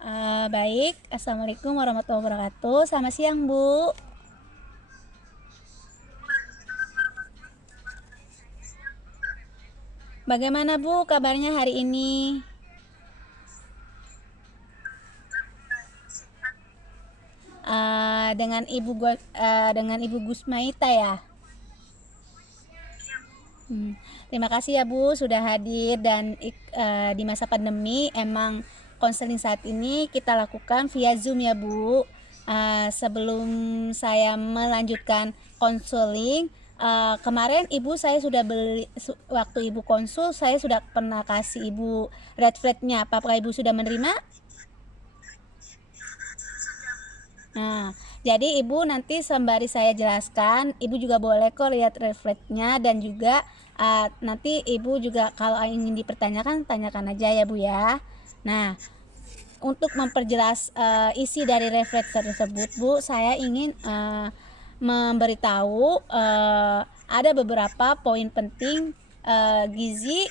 Baik, Assalamualaikum warahmatullahi wabarakatuh. Selamat siang, Bu. Bagaimana, Bu, kabarnya hari ini? Dengan Ibu Gusmaita ya. Terima kasih ya, Bu, sudah hadir dan di masa pandemi emang konseling saat ini kita lakukan via Zoom ya, Bu. Sebelum saya melanjutkan konseling, kemarin Ibu saya sudah waktu Ibu konsul saya sudah pernah kasih Ibu red flag-nya. Apakah Ibu sudah menerima? Nah, jadi Ibu nanti sembari saya jelaskan, Ibu juga boleh kok lihat refleksnya dan juga nanti Ibu juga kalau ingin dipertanyakan, tanyakan aja ya Bu ya. Nah, untuk memperjelas isi dari refleks tersebut Bu, saya ingin memberitahu ada beberapa poin penting gizi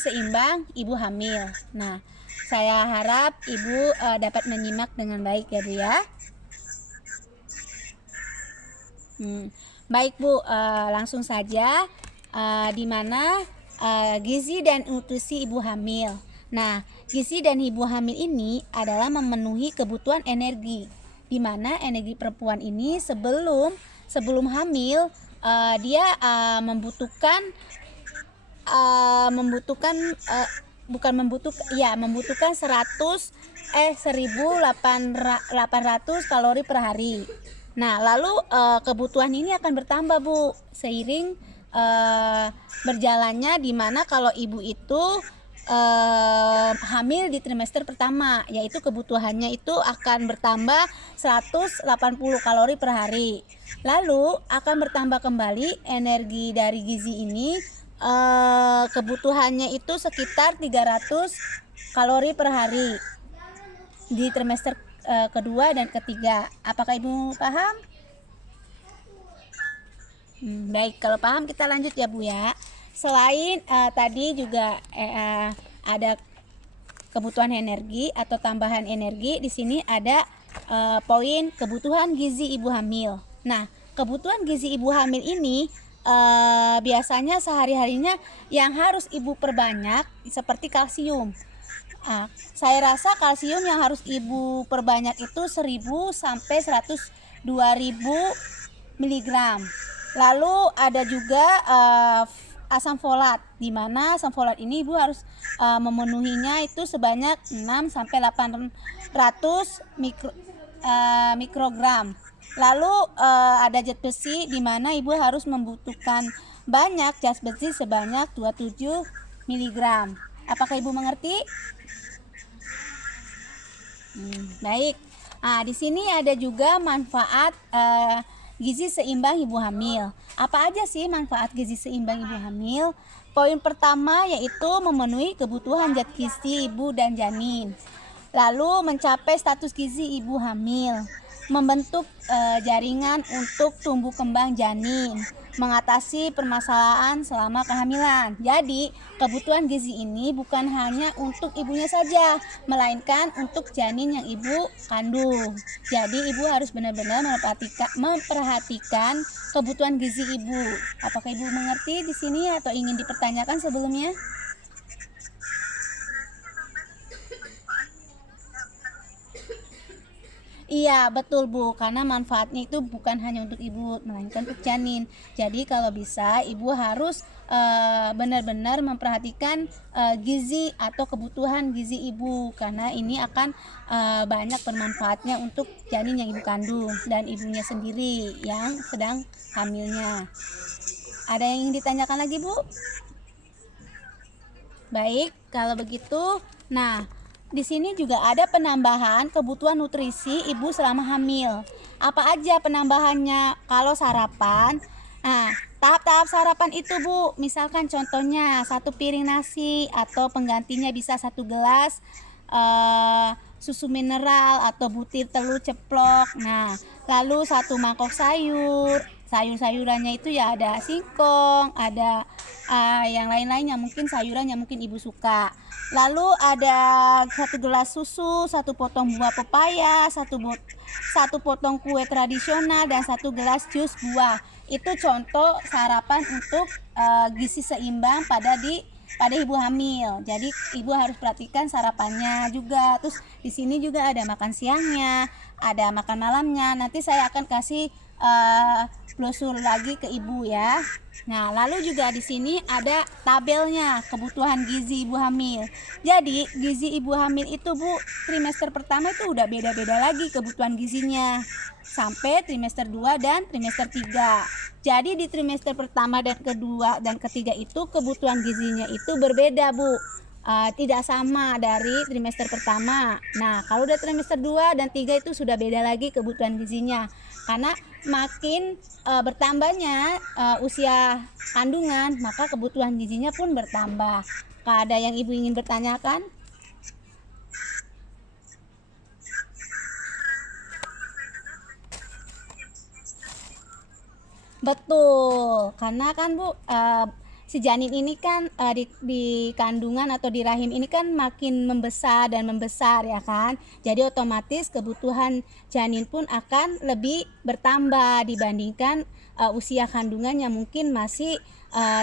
seimbang ibu hamil. Nah, saya harap Ibu dapat menyimak dengan baik ya Bu ya. Baik Bu, langsung saja di mana gizi dan nutrisi ibu hamil. Nah, gizi dan ibu hamil ini adalah memenuhi kebutuhan energi, di mana energi perempuan ini sebelum hamil dia membutuhkan 1800 kalori per hari. Nah, lalu kebutuhan ini akan bertambah Bu seiring berjalannya, dimana kalau ibu itu hamil di trimester pertama, yaitu kebutuhannya itu akan bertambah 180 kalori per hari. Lalu akan bertambah kembali energi dari gizi ini, kebutuhannya itu sekitar 300 kalori per hari di trimester kedua dan ketiga. Apakah Ibu paham? Baik, kalau paham kita lanjut ya Bu ya. Selain tadi juga ada kebutuhan energi atau tambahan energi, di sini ada poin kebutuhan gizi ibu hamil. Nah, kebutuhan gizi ibu hamil ini biasanya sehari-harinya yang harus ibu perbanyak seperti kalsium. Saya rasa kalsium yang harus ibu perbanyak itu 1000 sampai 102.000 mg. Lalu ada juga asam folat, di mana asam folat ini ibu harus memenuhinya itu sebanyak 6 sampai 800 mikrogram. Lalu ada zat besi, di mana ibu harus membutuhkan banyak zat besi sebanyak 27 mg. Apakah ibu mengerti? Baik. Di sini ada juga manfaat gizi seimbang ibu hamil. Apa aja sih manfaat gizi seimbang ibu hamil? Poin pertama yaitu memenuhi kebutuhan zat gizi ibu dan janin. Lalu mencapai status gizi ibu hamil, membentuk jaringan untuk tumbuh kembang janin, mengatasi permasalahan selama kehamilan. Jadi, kebutuhan gizi ini bukan hanya untuk ibunya saja, melainkan untuk janin yang ibu kandung. Jadi, ibu harus benar-benar memperhatikan kebutuhan gizi ibu. Apakah ibu mengerti di sini atau ingin dipertanyakan sebelumnya? Iya, betul Bu, karena manfaatnya itu bukan hanya untuk ibu, melainkan untuk janin. Jadi kalau bisa ibu harus benar-benar memperhatikan gizi atau kebutuhan gizi ibu, karena ini akan banyak bermanfaatnya untuk janin yang ibu kandung dan ibunya sendiri yang sedang hamilnya. Ada yang ingin ditanyakan lagi Bu? Baik, kalau begitu, nah di sini juga ada penambahan kebutuhan nutrisi ibu selama hamil. Apa aja penambahannya? Kalau sarapan, tahap-tahap sarapan itu Bu, misalkan contohnya 1 piring nasi atau penggantinya bisa 1 gelas susu mineral atau butir telur ceplok. Nah, lalu 1 mangkok sayur, sayur-sayurannya itu ya ada singkong, ada yang lain-lainnya, mungkin sayuran yang mungkin ibu suka. Lalu ada 1 gelas susu, 1 potong buah pepaya, 1 potong kue tradisional, dan 1 gelas jus buah. Itu contoh sarapan untuk gizi seimbang pada ibu hamil. Jadi ibu harus perhatikan sarapannya juga. Terus di sini juga ada makan siangnya, ada makan malamnya. Nanti saya akan kasih brosur lagi ke ibu ya. Nah, lalu juga di sini ada tabelnya kebutuhan gizi ibu hamil. Jadi gizi ibu hamil itu Bu, trimester pertama itu udah beda-beda lagi kebutuhan gizinya sampai trimester 2 dan trimester 3. Jadi di trimester pertama dan kedua dan ketiga itu kebutuhan gizinya itu berbeda Bu, tidak sama dari trimester pertama. Nah, kalau udah trimester 2 dan 3 itu sudah beda lagi kebutuhan gizinya, karena makin bertambahnya usia kandungan, maka kebutuhan gizinya pun bertambah. Ada yang ibu ingin bertanyakan? Betul, karena kan Bu, si janin ini kan di kandungan atau di rahim ini kan makin membesar dan membesar ya kan. Jadi otomatis kebutuhan janin pun akan lebih bertambah dibandingkan usia kandungan yang mungkin masih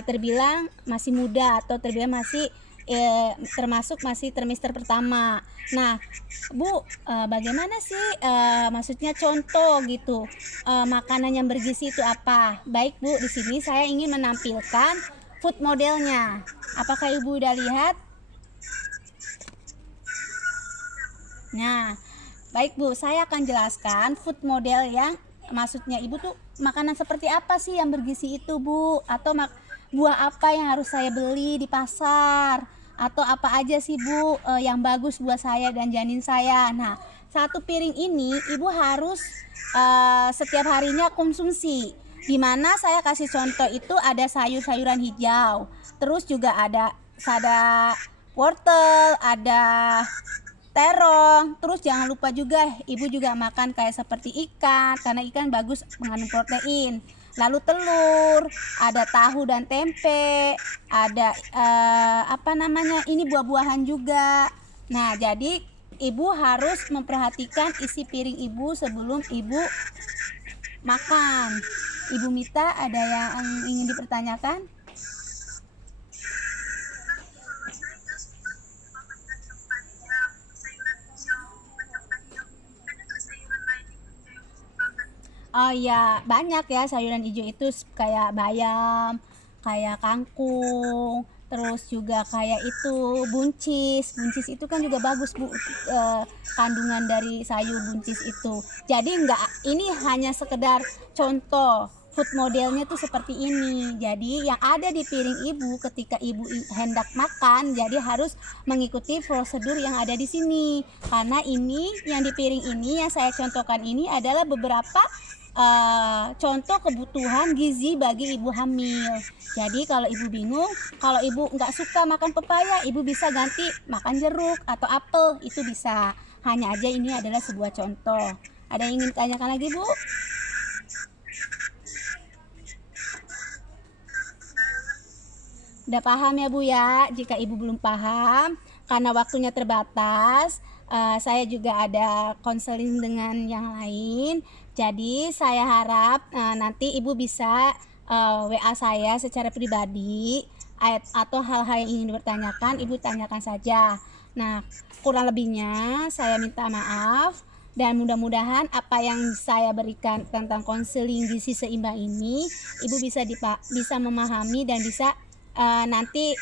terbilang masih muda atau terbilang masih termasuk masih trimester pertama. Nah, Bu, bagaimana sih maksudnya contoh gitu makanan yang bergizi itu apa? Baik Bu, di sini saya ingin menampilkan food modelnya. Apakah Ibu udah lihat? Nah, baik Bu, saya akan jelaskan food model yang maksudnya Ibu tuh makanan seperti apa sih yang bergizi itu Bu? Atau buah apa yang harus saya beli di pasar? Atau apa aja sih Bu yang bagus buat saya dan janin saya? Nah, 1 piring ini Ibu harus setiap harinya konsumsi. Dimana saya kasih contoh itu ada sayur-sayuran hijau, terus juga ada wortel, ada terong, terus jangan lupa juga ibu juga makan kayak seperti ikan, karena ikan bagus mengandung protein. Lalu telur, ada tahu dan tempe, ada ini buah-buahan juga. Nah, jadi ibu harus memperhatikan isi piring ibu sebelum ibu makan. Ibu Mita, ada yang ingin dipertanyakan? Oh ya, banyak ya sayuran hijau itu kayak bayam, kayak kangkung, terus juga kayak itu buncis. Buncis itu kan juga bagus Bu, kandungan dari sayur buncis itu. Jadi ini hanya sekedar contoh food modelnya tuh seperti ini. Jadi yang ada di piring ibu ketika ibu hendak makan, jadi harus mengikuti prosedur yang ada di sini. Karena ini yang di piring ini yang saya contohkan ini adalah beberapa contoh kebutuhan gizi bagi ibu hamil. Jadi kalau ibu bingung, kalau ibu nggak suka makan pepaya, ibu bisa ganti makan jeruk atau apel, itu bisa. Hanya aja ini adalah sebuah contoh. Ada yang ingin tanyakan lagi Bu? Udah paham ya Bu ya? Jika ibu belum paham, karena waktunya terbatas, saya juga ada konseling dengan yang lain. Jadi saya harap nanti ibu bisa WA saya secara pribadi, atau hal-hal yang ingin dipertanyakan ibu tanyakan saja. Nah, kurang lebihnya saya minta maaf, dan mudah-mudahan apa yang saya berikan tentang konseling gizi seimbang ini ibu bisa memahami dan bisa nanti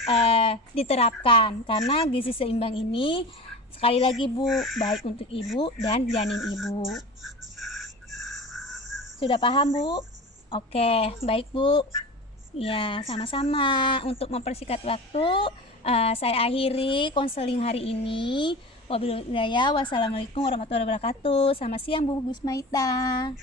diterapkan, karena gizi seimbang ini sekali lagi Bu, baik untuk ibu dan janin ibu. Sudah paham Bu? Oke, baik Bu. Ya, sama-sama. Untuk mempersingkat waktu, saya akhiri konseling hari ini. Wabillahi hidayah. Wassalamualaikum warahmatullahi wabarakatuh. Selamat siang Bu Gusmaita.